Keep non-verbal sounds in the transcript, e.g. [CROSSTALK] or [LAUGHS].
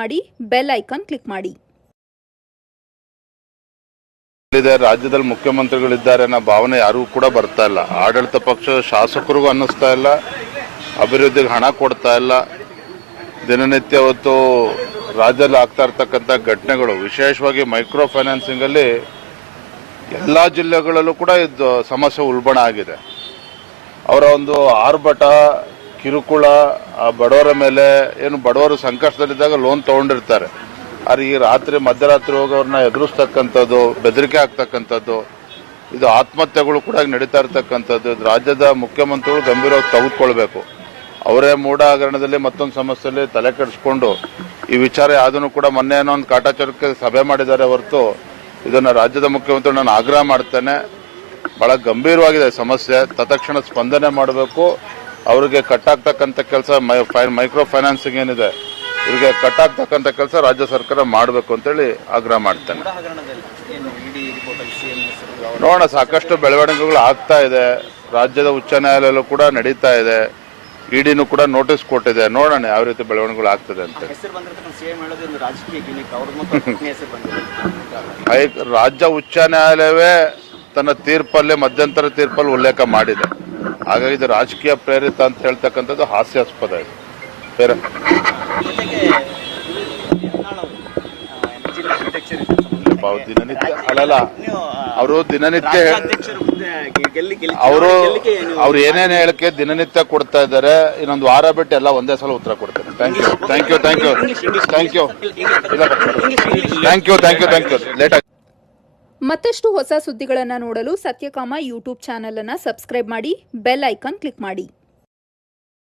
ಮಾಡಿ, bell icon click ಮಾಡಿ. ರಾಜ್ಯದಲ್ಲಿ ಮುಖ್ಯಮಂತ್ರಿಗಳಿದ್ದಾರೆ ಅನ್ನೋ ಭಾವನೆ ಯಾರಿಗೂ ಕೂಡ ಬರ್ತಾ ಇಲ್ಲ. ಆಡಳಿತ ಪಕ್ಷ ಶಾಸಕರಿಗೂ ಅನ್ನಿಸ್ತಾ ಇಲ್ಲ, ಅಭಿವೃದ್ಧಿಗೆ ಹಣ ಕೊಡ್ತಾ ಇಲ್ಲ. ದಿನನಿತ್ಯ ಅವತ್ತು ರಾಜ್ಯದಲ್ಲಿ ಆಗ್ತಾ ಇರ್ತಕ್ಕಂಥ ಘಟನೆಗಳು, ವಿಶೇಷವಾಗಿ ಮೈಕ್ರೋ ಫೈನಾನ್ಸಿಂಗಲ್ಲಿ ಎಲ್ಲ ಜಿಲ್ಲೆಗಳಲ್ಲೂ ಕೂಡ ಇದು ಸಮಸ್ಯೆ ಉಲ್ಬಣ ಆಗಿದೆ. ಅವರ ಒಂದು ಆರ್ಭಟ ಕಿರುಕುಳ ಬಡವರ ಮೇಲೆ ಏನು ಬಡವರು ಸಂಕಷ್ಟದಲ್ಲಿದ್ದಾಗ ಲೋನ್ ತಗೊಂಡಿರ್ತಾರೆ. ಆದ್ರೆ ಈ ರಾತ್ರಿ, ಮಧ್ಯರಾತ್ರಿ ಹೋಗಿ ಅವ್ರನ್ನ ಎದುರಿಸ್ತಕ್ಕಂಥದ್ದು, ಬೆದರಿಕೆ ಆಗ್ತಕ್ಕಂಥದ್ದು, ಇದು ಆತ್ಮಹತ್ಯೆಗಳು ಕೂಡ ನಡೀತಾ ಇರ್ತಕ್ಕಂಥದ್ದು ರಾಜ್ಯದ ಮುಖ್ಯಮಂತ್ರಿಗಳು ಗಂಭೀರವಾಗಿ ತೆಗೆದುಕೊಳ್ಬೇಕು ಅವರೇ ಮೂಢ ಹಗರಣದಲ್ಲಿ ಮತ್ತೊಂದು ಸಮಸ್ಯೆಯಲ್ಲಿ ತಲೆ ಕೆಡಿಸ್ಕೊಂಡು, ಈ ವಿಚಾರ ಯಾವುದನ್ನು ಕೂಡ ಮೊನ್ನೆ ಏನೋ ಒಂದು ಕಾಟಾಚಾರಕ್ಕೆ ಸಭೆ ಮಾಡಿದ್ದಾರೆ ಹೊರತು, ಇದನ್ನ ರಾಜ್ಯದ ಮುಖ್ಯಮಂತ್ರಿ ನಾನು ಆಗ್ರಹ ಮಾಡ್ತೇನೆ. ಬಹಳ ಗಂಭೀರವಾಗಿದೆ ಸಮಸ್ಯೆ. ತತ್ಕ್ಷಣ ಸ್ಪಂದನೆ ಮಾಡಬೇಕು. ಅವರಿಗೆ ಕಟ್ಟಾಗ್ತಕ್ಕಂಥ ಕೆಲಸ ಮೈಕ್ರೋ ಫೈನಾನ್ಸಿಂಗ್ ಏನಿದೆ ಇವರಿಗೆ ಕಟ್ಟಾಗ್ತಕ್ಕಂಥ ಕೆಲಸ ರಾಜ್ಯ ಸರ್ಕಾರ ಮಾಡಬೇಕು ಅಂತೇಳಿ ಆಗ್ರಹ ಮಾಡ್ತೇನೆ. ನೋಡೋಣ ಸಾಕಷ್ಟು ಬೆಳವಣಿಗೆಗಳು ಆಗ್ತಾ ಇದೆ. ರಾಜ್ಯದ ಉಚ್ಚ ನ್ಯಾಯಾಲಯಲ್ಲೂ ಕೂಡ ನಡೀತಾ ಇದೆ. ಇಡಿನೂ ಕೂಡ ನೋಟಿಸ್ ಕೊಟ್ಟಿದೆ. ನೋಡೋಣ ಯಾವ ರೀತಿ ಬೆಳವಣಿಗೆಗಳು ಆಗ್ತದೆ ಅಂತ [LAUGHS] ರಾಜ್ಯ ಉಚ್ಚ ನ್ಯಾಯಾಲಯವೇ ತನ್ನ ತೀರ್ಪಲ್ಲಿ ಮಧ್ಯಂತರ ತೀರ್ಪಲ್ಲಿ ಉಲ್ಲೇಖ ಮಾಡಿದೆ. ಹಾಗಾಗಿ ಇದು ರಾಜಕೀಯ ಪ್ರೇರಿತ ಅಂತ ಹೇಳ್ತಕ್ಕಂಥದ್ದು ಹಾಸ್ಯಾಸ್ಪದ ಇದೆ. ಬೇರೆ? ದಿನನಿತ್ಯ ಅಲ್ಲಲ್ಲ, ಅವರು ದಿನನಿತ್ಯ ಅವರು ಅವ್ರು ಏನೇನು ಹೇಳಕ್ಕೆ ದಿನನಿತ್ಯ ಕೊಡ್ತಾ ಇದ್ದಾರೆ, ಇನ್ನೊಂದು ವಾರ ಬಿಟ್ಟು ಎಲ್ಲ ಒಂದೇ ಸಲ ಉತ್ತರ ಕೊಡ್ತೇನೆ. Thank you thank you thank you thank you thank you thank you thank you late ಮತ್ತಷ್ಟು ಹೊಸ ಸುದ್ದಿಗಳನ್ನು ನೋಡಲು ಸತ್ಯಕಾಮ ಯೂಟ್ಯೂಬ್ ಚಾನಲನ್ನು ಸಬ್ಸ್ಕ್ರೈಬ್ ಮಾಡಿ ಬೆಲ್ ಐಕಾನ್ ಕ್ಲಿಕ್ ಮಾಡಿ.